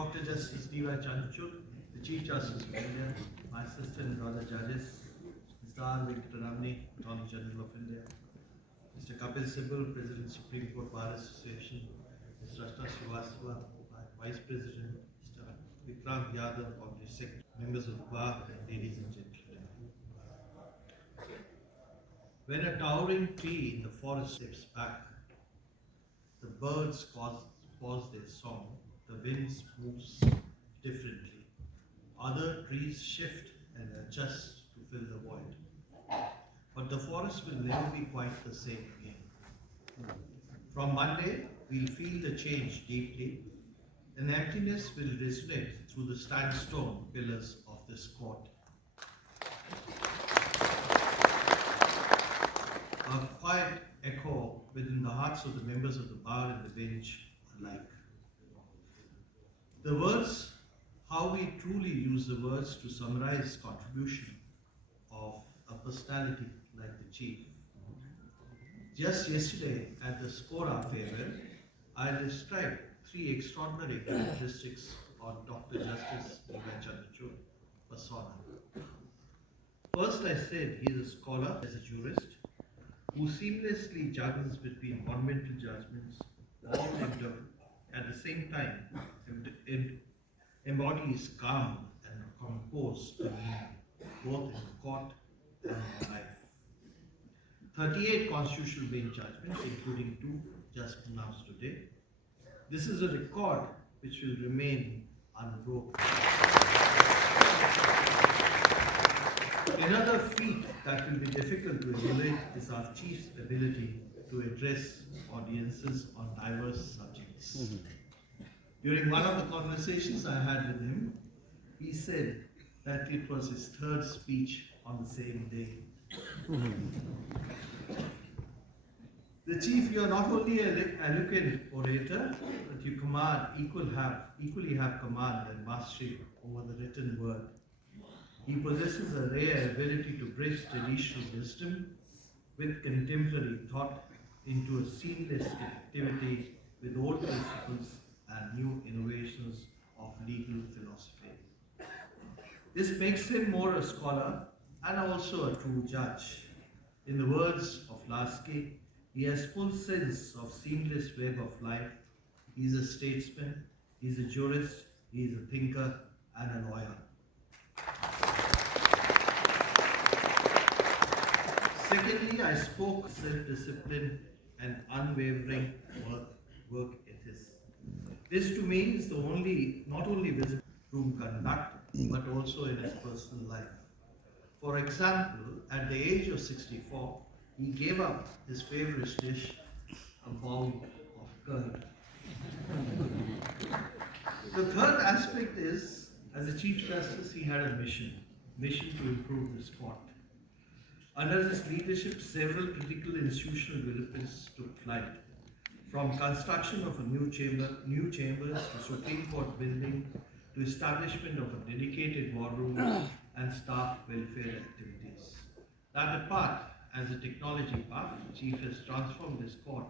Dr. Justice D.Y. Chandrachud, the Chief Justice of India, my assistant and other judges, Mr. R. Venkataramani, Attorney General of India, Mr. Kapil Sibal, President, Supreme Court Bar Association, Mr. Rashna Srivastava, Vice President, Mr. Vikrant Yadav, Congress Secretary, members of the Bar, and ladies and gentlemen. When a towering tree in the forest steps back, the birds pause their song, the winds moves differently. Other trees shift and adjust to fill the void. But the forest will never be quite the same again. From Monday, we'll feel the change deeply. An emptiness will resonate through the sandstone pillars of this court. A quiet echo within the hearts of the members of the bar and the bench alike. The words, how we truly use the words to summarize contribution of a personality like the Chief. Just yesterday at the Skora farewell, I described three extraordinary characteristics on Dr. Justice D.Y. Chandrachud persona. First, I said he is a scholar as a jurist who seamlessly juggles between monumental judgments, all at the same time embodies calm and composed demeanor, both in court and in life. 38 constitutional bench judgments, including 2 just pronounced today. This is a record which will remain unbroken. Another feat that will be difficult to emulate is our Chief's ability to address audiences on diverse subjects. During one of the conversations I had with him, he said that it was his third speech on the same day. The Chief, you are not only an eloquent orator, but you equally have command and mastery over the written word. He possesses a rare ability to bridge traditional wisdom with contemporary thought into a seamless connectivity with old principles and new innovations of legal philosophy. This makes him more a scholar and also a true judge. In the words of Lasky, he has full sense of seamless web of life. He is a statesman, he is a jurist, he is a thinker and a lawyer. Secondly, I spoke self-discipline and unwavering work ethics. This to me is not only visible through conduct, but also in his personal life. For example, at the age of 64, he gave up his favorite dish, a bowl of curd. The third aspect is, as a Chief Justice, he had a mission to improve this court. Under his leadership, several critical institutional developments took flight, from construction of a new chambers to Supreme Court building to establishment of a dedicated war room and staff welfare activities. That apart, as a technology buff, the Chief has transformed this court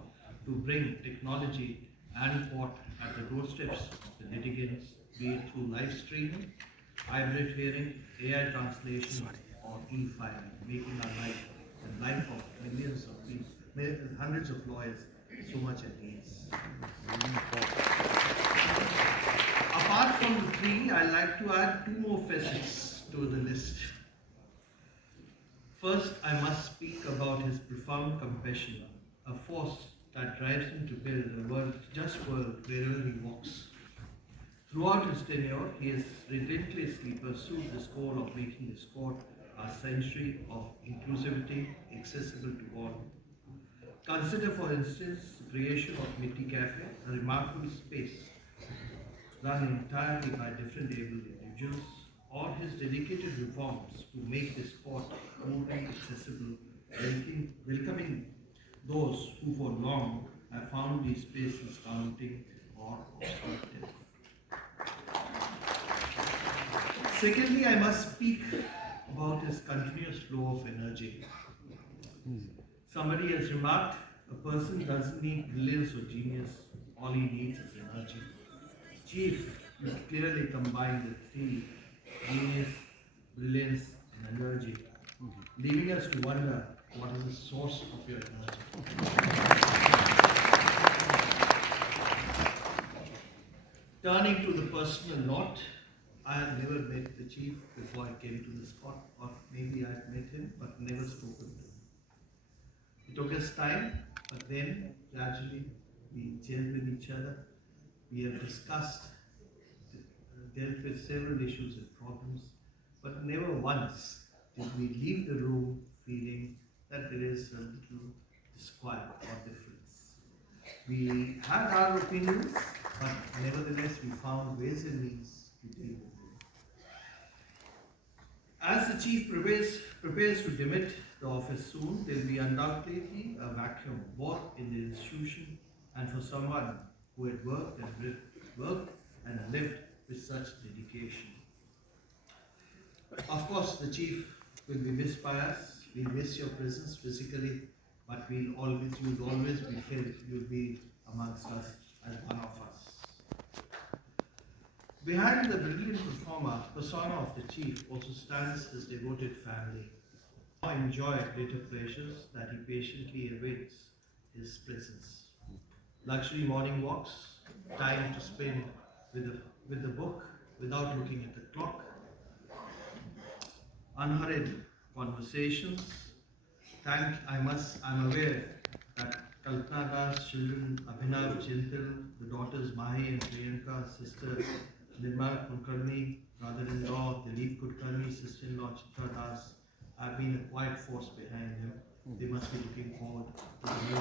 to bring technology and court at the doorsteps of the litigants, be it through live streaming, hybrid hearing, AI translation, or e-filing, making our life, the life of millions of people, hundreds of lawyers, so much at ease. Apart from the three, I'd like to add 2 more facets to the list. First, I must speak about his profound compassion, a force that drives him to build a just world wherever he walks. Throughout his tenure, he has relentlessly pursued this goal of making this court a century of inclusivity accessible to all. Consider, for instance, the creation of Mitti Cafe, a remarkable space run entirely by different able individuals, or his dedicated reforms to make this court more accessible, welcoming those who for long have found these spaces daunting or obstructive. Secondly, I must speak about his continuous flow of energy. Somebody has remarked, a person doesn't need brilliance or genius, all he needs is energy. Chief You clearly combine the three: genius, brilliance, and energy, leaving us to wonder what is the source of your energy. Turning to the personal note, I had never met the chief before I came to this court, or maybe I had met him but never spoken to him. It took us time, but then gradually we gelled with each other. We have discussed, dealt with several issues and problems, but never once did we leave the room feeling that there is a little disquiet or difference. We had our opinions, but nevertheless we found ways and means to deal with them. As the chief prepares to demit the office soon, there will be undoubtedly a vacuum both in the institution and for someone who had worked and lived with such dedication. Of course, the chief will be missed by us. We miss your presence physically, but you'll always be felt. You'll be amongst us as one of us. Behind the brilliant persona of the chief also stands his devoted family. I enjoy greater pleasures that he patiently awaits his presence. Luxury morning walks, time to spend with the book without looking at the clock, unhurried conversations. I'm aware that Kalpana Das, children Abhinav, Chintal, the daughters Mahi and Priyanka, sister Nirmal Kulkarni, brother-in-law Dilip Kulkarni, sister-in-law Chitra Das have been a quiet force behind him. They must be looking forward to the new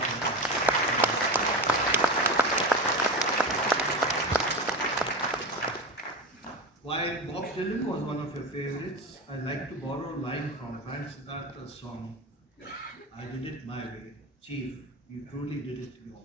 While Bob Dylan was one of your favorites, I'd like to borrow a line from Frank Sinatra song, I Did It My Way. Chief, you truly did it your way.